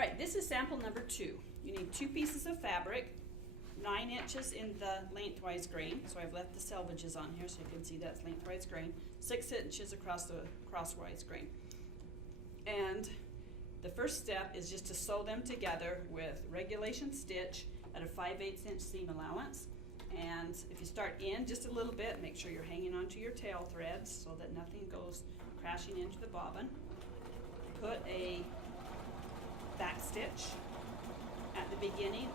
All right, this is sample number 2. You need 2 pieces of fabric, 9 inches in the lengthwise grain. So I've left the selvages on here so you can see that's lengthwise grain. 6 inches across the crosswise grain. And the first step is just to sew them together with regulation stitch at a 5/8 inch seam allowance. And if you start in just a little bit, make sure you're hanging onto your tail threads so that nothing goes crashing into the bobbin. Put a back stitch at the beginning.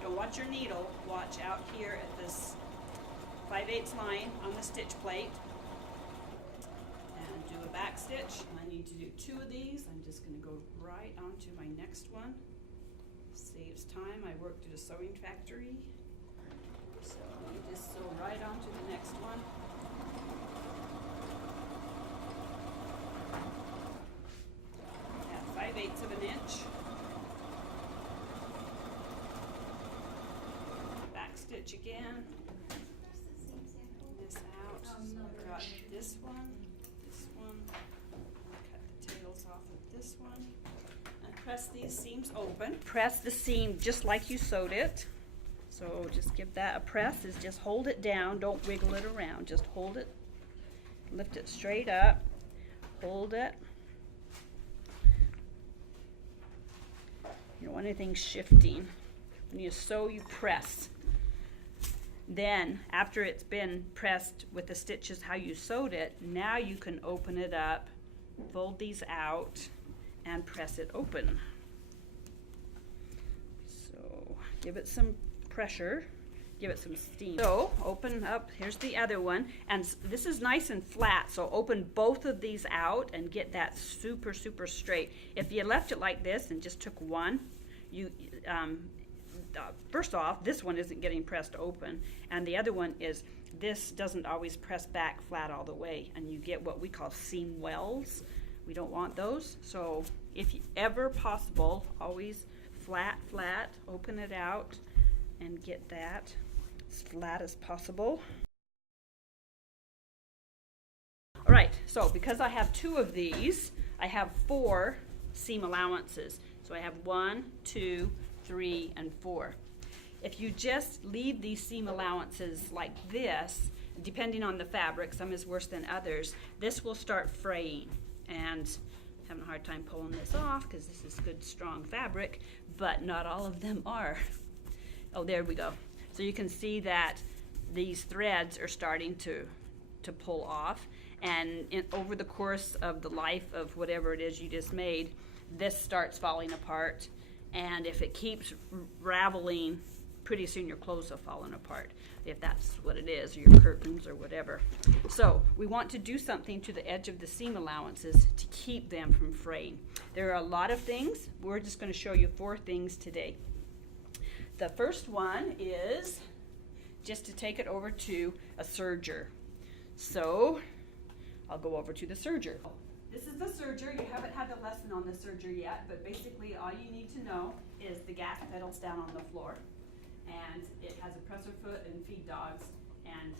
Don't watch your needle, watch out here at this 5/8 line on the stitch plate. And do a back stitch. I need to do 2 of these. I'm just going to go right onto my next one. Saves time. I worked at a sewing factory. So you just sew right onto the next one. At 5/8 of an inch. Back stitch again. This out. So I've got this one, cut the tails off of this one, and press these seams open. Press the seam just like you sewed it. So just give that a press, is just hold it down, don't wiggle it around, just hold it, lift it straight up, hold it. You don't want anything shifting. When you sew, you press. Then, after it's been pressed with the stitches how you sewed it, now you can open it up, fold these out, and press it open. So, give it some pressure, give it some steam. So, open up, here's the other one, and this is nice and flat, so open both of these out and get that super, super straight. If you left it like this and just took one, first off, this one isn't getting pressed open, and the other one is, this doesn't always press back flat all the way, and you get what we call seam wells. We don't want those, so if ever possible, always flat, open it out and get that as flat as possible. All right, so because I have 2 of these, I have 4 seam allowances. So I have 1, 2, 3, and 4. If you just leave these seam allowances like this, depending on the fabric, some is worse than others, this will start fraying. And I'm having a hard time pulling this off because this is good, strong fabric, but not all of them are. Oh, there we go. So you can see that these threads are starting to pull off, and over the course of the life of whatever it is you just made, this starts falling apart, and if it keeps raveling, pretty soon your clothes have fallen apart, if that's what it is, or your curtains or whatever. So we want to do something to the edge of the seam allowances to keep them from fraying. There are a lot of things. We're just going to show you 4 things today. The first one is just to take it over to a serger. So I'll go over to the serger. This is the serger. You haven't had the lesson on the serger yet, but basically all you need to know is the gas pedal's down on the floor, and it has a presser foot and feed dogs, and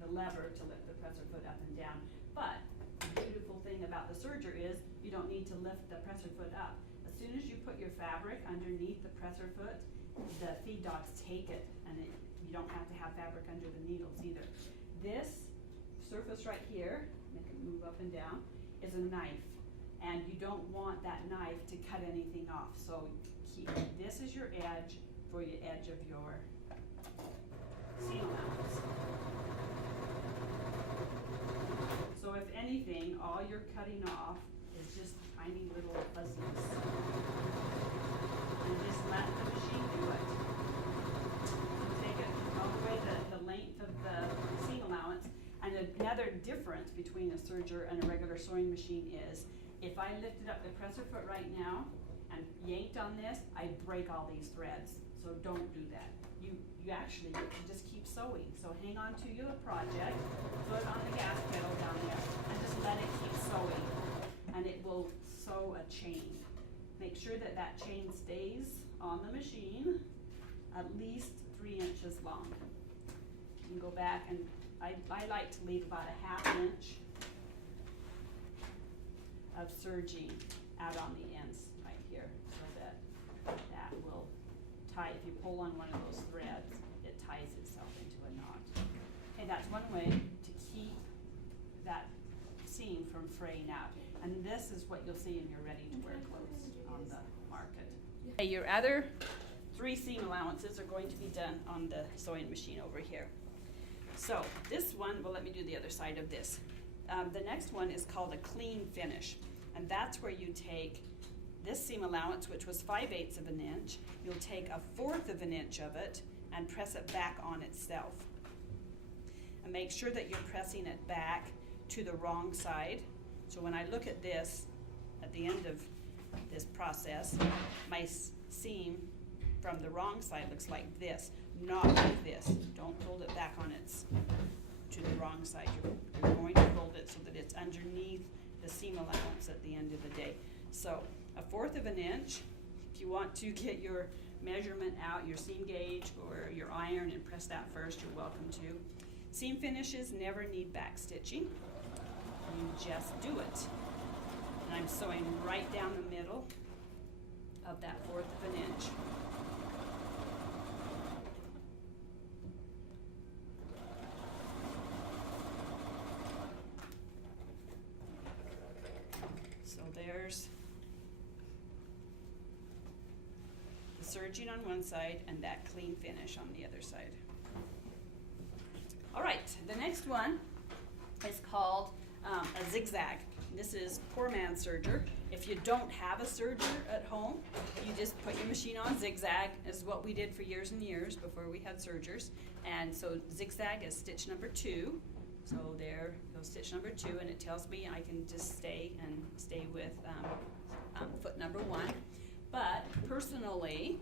the lever to lift the presser foot up and down. But the beautiful thing about the serger is you don't need to lift the presser foot up. As soon as you put your fabric underneath the presser foot, the feed dogs take it, and you don't have to have fabric under the needles either. This surface right here, make it move up and down, is a knife, and you don't want that knife to cut anything off. So keep this as your edge for the edge of your seam allowance. So if anything, all you're cutting off is just tiny little fuzzies. And just let the machine do it. So take it all the way the length of the seam allowance. And another difference between a serger and a regular sewing machine is, if I lifted up the presser foot right now and yanked on this, I'd break all these threads. So don't do that. You actually get to just keep sewing. So hang on to your project, put on the gas pedal down there, and just let it keep sewing. And it will sew a chain. Make sure that that chain stays on the machine at least 3 inches long. You can go back, and I like to leave about a 1/2 inch of serging out on the ends right here, so that that will tie. If you pull on one of those threads, it ties itself into a knot. Okay, that's one way to keep that seam from fraying out. And this is what you'll see in your ready-to-wear clothes on the market. Okay, your other 3 seam allowances are going to be done on the sewing machine over here. So this one, well, let me do the other side of this. The next one is called a clean finish, and that's where you take this seam allowance, which was 5/8 of an inch, you'll take 1/4 of an inch of it and press it back on itself. And make sure that you're pressing it back to the wrong side. So when I look at this, at the end of this process, my seam from the wrong side looks like this, not like this. Don't fold it back on its to the wrong side. You're going to fold it so that it's underneath the seam allowance at the end of the day. So 1/4 of an inch. If you want to get your measurement out, your seam gauge or your iron, and press that first, you're welcome to. Seam finishes never need back stitching. You just do it. And I'm sewing right down the middle of that 1/4 of an inch. So there's the serging on one side and that clean finish on the other side. All right, the next one is called a zigzag. This is poor man's serger. If you don't have a serger at home, you just put your machine on zigzag, is what we did for years and years before we had sergers. And so zigzag is stitch number 2. So there goes stitch number 2, and it tells me I can just stay with foot number 1. But personally,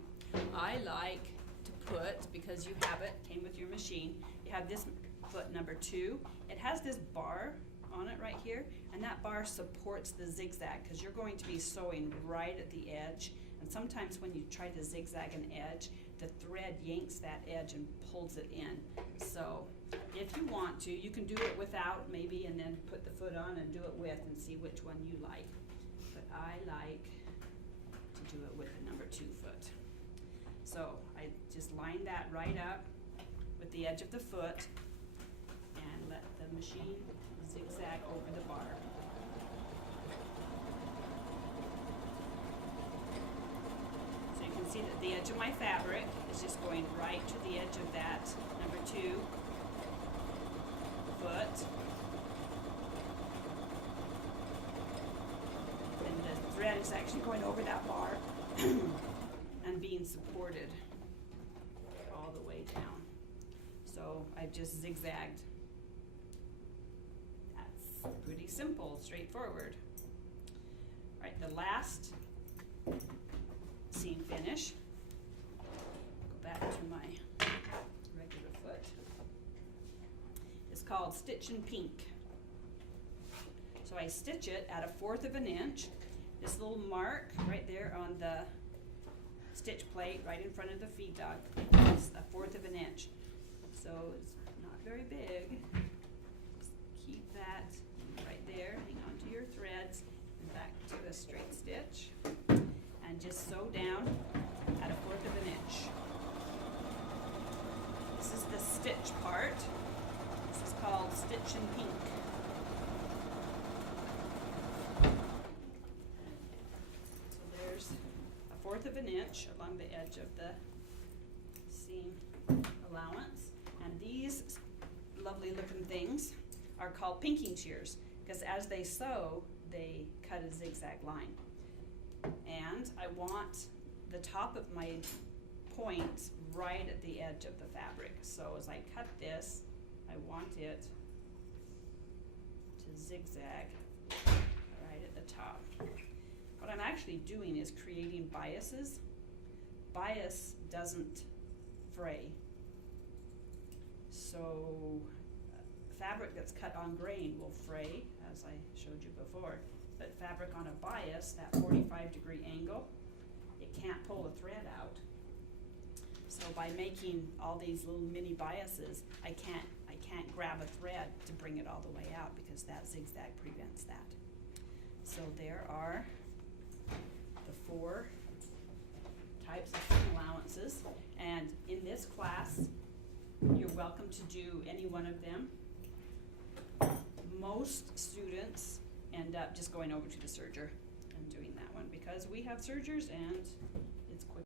I like to put, because you have it, came with your machine, you have this foot number 2. It has this bar on it right here, and that bar supports the zigzag because you're going to be sewing right at the edge, and sometimes when you try to zigzag an edge, the thread yanks that edge and pulls it in. So if you want to, you can do it without maybe, and then put the foot on and do it with and see which one you like. But I like to do it with the number 2 foot. So I just line that right up with the edge of the foot and let the machine zigzag over the bar. So you can see that the edge of my fabric is just going right to the edge of that number 2 foot. And the thread is actually going over that bar and being supported all the way down. So I've just zigzagged. Pretty simple, straightforward. All right, the last seam finish. Go back to my regular foot. It's called Stitch in Pink. So I stitch it at 1/4 of an inch. This little mark right there on the stitch plate right in front of the feed dog is 1/4 of an inch. So it's not very big. Just keep that right there, hang on to your threads, and back to a straight stitch, and just sew down at 1/4 of an inch. This is the stitch part. This is called Stitch in Pink. So there's 1/4 of an inch along the edge of the seam allowance, and these lovely looking things are called pinking shears, because as they sew, they cut a zigzag line. And I want the top of my point right at the edge of the fabric. So as I cut this, I want it to zigzag right at the top. What I'm actually doing is creating biases. Bias doesn't fray. So fabric that's cut on grain will fray, as I showed you before, but fabric on a bias, that 45-degree angle, it can't pull a thread out. So by making all these little mini biases, I can't grab a thread to bring it all the way out, because that zigzag prevents that. So there are 4 types of seam allowances, and in this class you're welcome to do any one of them. Most students end up just going over to the serger and doing that one because we have sergers and it's quick.